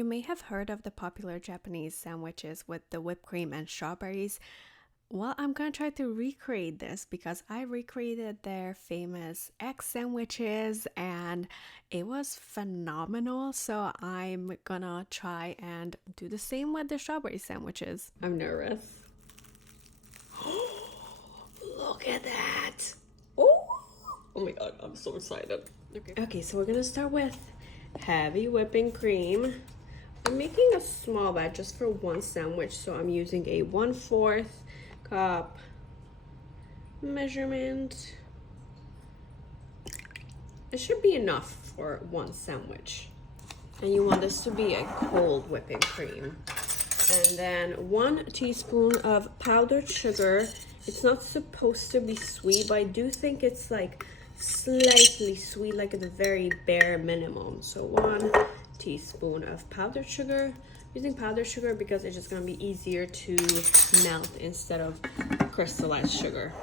You may have heard of the popular Japanese sandwiches with the whipped cream and strawberries. Well, I'm gonna try to recreate this because I recreated their famous egg sandwiches and it was phenomenal. So I'm gonna try and do the same with the strawberry sandwiches. I'm nervous. Look at that! Oh my god, I'm so excited. Okay, so we're gonna start with heavy whipping cream. I'm making a small batch just for one sandwich, so I'm using a 1/4 cup measurement. It should be enough for one sandwich. And you want this to be a cold whipping cream. And then 1 teaspoon of powdered sugar. It's not supposed to be sweet, but I do think it's like slightly sweet, like at the very bare minimum. So 1 teaspoon of powdered sugar. Using powdered sugar because it's just gonna be easier to melt instead of crystallized sugar.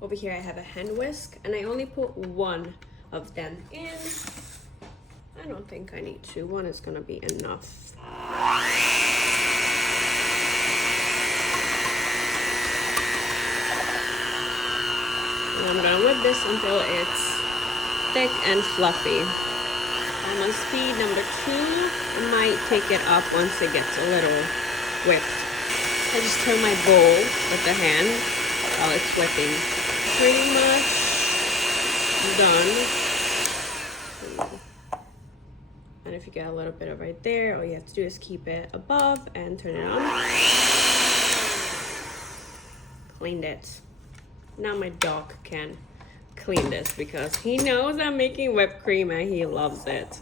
Over here I have a hand whisk and I only put 1 of them in. I don't think I need 2. 1 is gonna be enough. And I'm gonna whip this until it's thick and fluffy. I'm on speed number 2. I might take it up once it gets a little whipped. I just turn my bowl with the hand while it's whipping. Pretty much done. And if you get a little bit of right there, all you have to do is keep it above and turn it on. Cleaned it. Now my dog can clean this because he knows I'm making whipped cream and he loves it.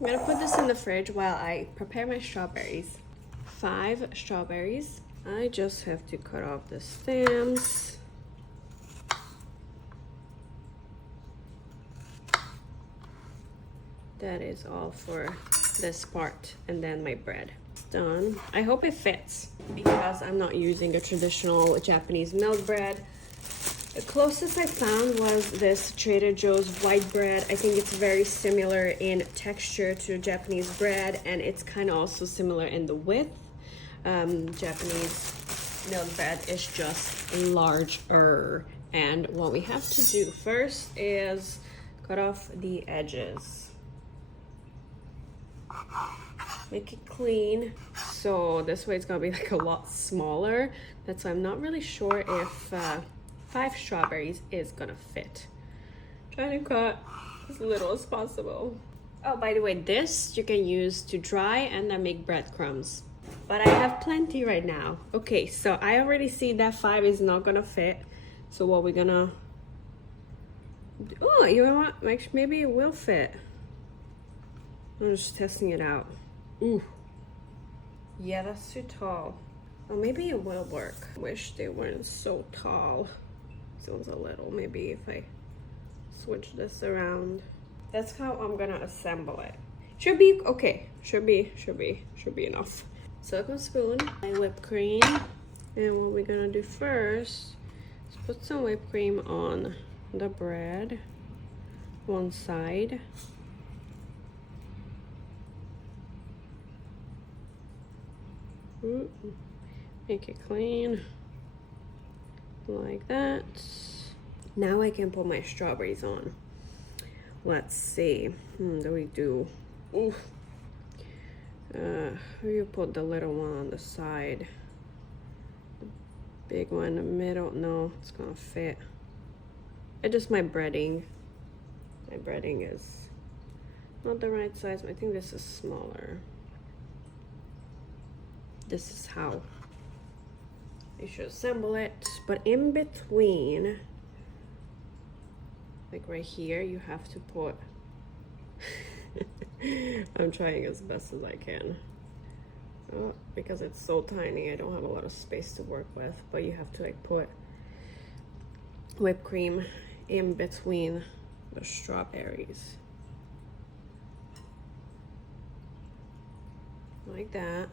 I'm gonna put this in the fridge while I prepare my strawberries. 5 strawberries. I just have to cut off the stems. That is all for this part, and then my bread. Done. I hope it fits because I'm not using a traditional Japanese milk bread. The closest I found was this Trader Joe's white bread. I think it's very similar in texture to Japanese bread, and it's kind of also similar in the width. Japanese milk bread is just larger. And what we have to do first is cut off the edges. Make it clean, so this way it's gonna be like a lot smaller. That's why I'm not really sure if 5 strawberries is gonna fit. Trying to cut as little as possible. Oh, by the way, this you can use to dry and then make breadcrumbs. But I have plenty right now. Okay, so I already see that 5 is not gonna fit. So what we're gonna do, oh, you know what? Maybe it will fit. I'm just testing it out. Ooh. Yeah, that's too tall. Well, maybe it will work. Wish they weren't so tall. This one's a little. Maybe if I switch this around. That's how I'm gonna assemble it. Should be okay. Should be enough. Silicone spoon, my whipped cream. And what we're gonna do first is put some whipped cream on the bread. One side. Make it clean like that. Now I can put my strawberries on. Let's see. Do we do? Ooh. You put the little one on the side. The big one in the middle. No, it's gonna fit. It's just my breading. My breading is not the right size. I think this is smaller. This is how you should assemble it, but in between, like right here, you have to put I'm trying as best as I can. Oh, because it's so tiny, I don't have a lot of space to work with, but you have to like put whipped cream in between the strawberries. Like that.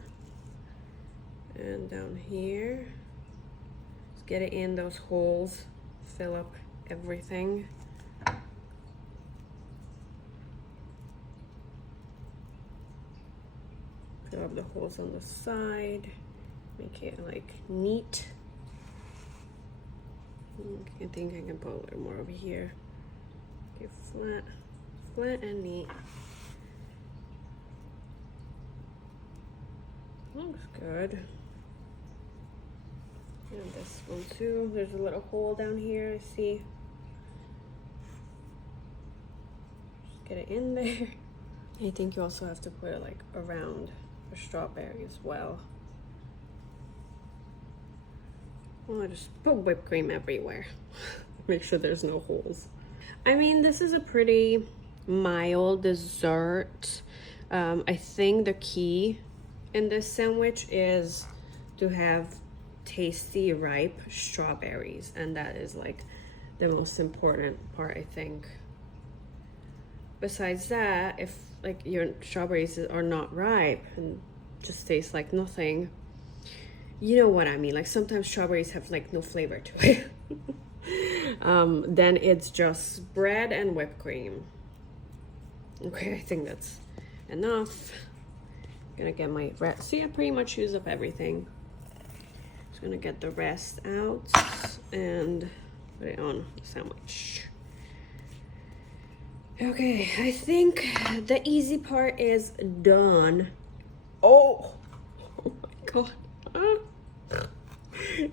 And down here, just get it in those holes, fill up everything. Fill up the holes on the side, make it like neat. I think I can put a little more over here. Okay, flat and neat. Looks good. And this one too. There's a little hole down here, I see. Just get it in there. I think you also have to put it like around the strawberry as well. Well, I just put whipped cream everywhere. Make sure there's no holes. I mean, this is a pretty mild dessert. I think the key in this sandwich is to have tasty, ripe strawberries, and that is like the most important part, I think. Besides that, if like your strawberries are not ripe and just taste like nothing, you know what I mean, like sometimes strawberries have like no flavor to it. Then it's just bread and whipped cream. Okay, I think that's enough. I'm gonna get my rest. See, I pretty much use up everything. Just gonna get the rest out and put it on the sandwich. Okay, I think the easy part is done. Oh my god.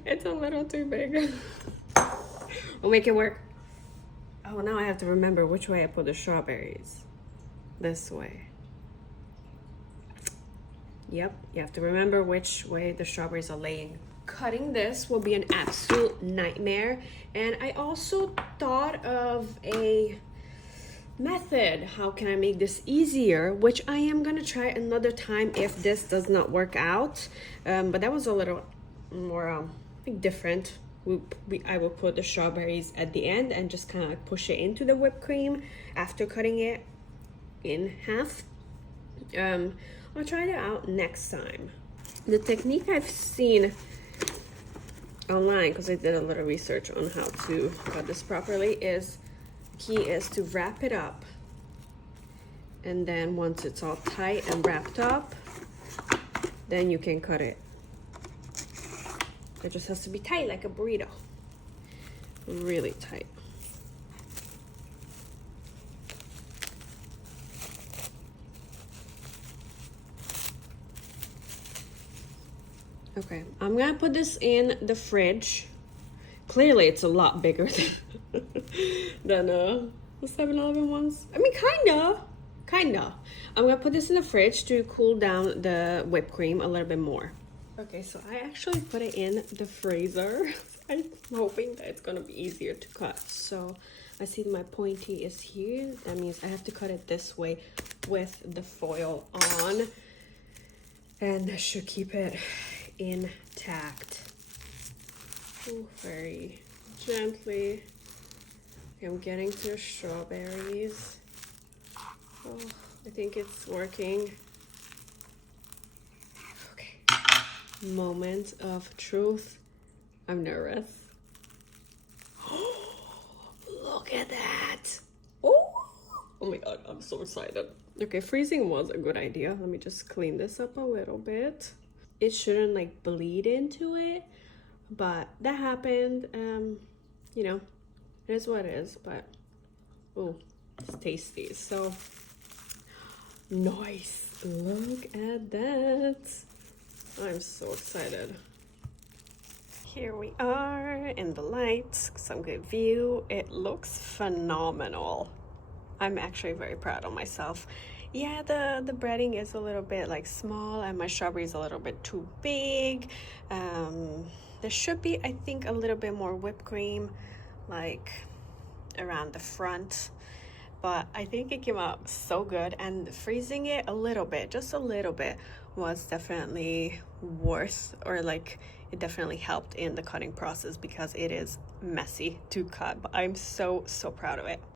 It's a little too big. We'll make it work. Oh, now I have to remember which way I put the strawberries. This way. Yep, you have to remember which way the strawberries are laying. Cutting this will be an absolute nightmare. And I also thought of a method. How can I make this easier? Which I am gonna try another time if this does not work out. But that was a little more different. I will put the strawberries at the end and just kind of like push it into the whipped cream after cutting it in half. I'll try that out next time. The technique I've seen online, because I did a little research on how to cut this properly, is key is to wrap it up, and then once it's all tight and wrapped up, then you can cut it. It just has to be tight like a burrito. Really tight. Okay, I'm gonna put this in the fridge. Clearly it's a lot bigger than the 7-Eleven ones. I mean, kinda. I'm gonna put this in the fridge to cool down the whipped cream a little bit more. Okay, so I actually put it in the freezer. I'm hoping that it's gonna be easier to cut. So I see my pointy is here. That means I have to cut it this way with the foil on. And that should keep it intact. Ooh, very gently. I'm getting to the strawberries. Oh, I think it's working. Okay. Moment of truth. I'm nervous. Look at that. Oh my god, I'm so excited. Okay, freezing was a good idea. Let me just clean this up a little bit. It shouldn't like bleed into it, but that happened. You know, it is what it is, but oh, it's tasty. So nice. Look at that. I'm so excited. Here we are in the lights, some good view. It looks phenomenal. I'm actually very proud of myself. Yeah, the breading is a little bit like small and my strawberry is a little bit too big. There should be, I think, a little bit more whipped cream like around the front, but I think it came out so good, and freezing it a little bit, just a little bit, was definitely worth, or like it definitely helped in the cutting process because it is messy to cut, but I'm so proud of it.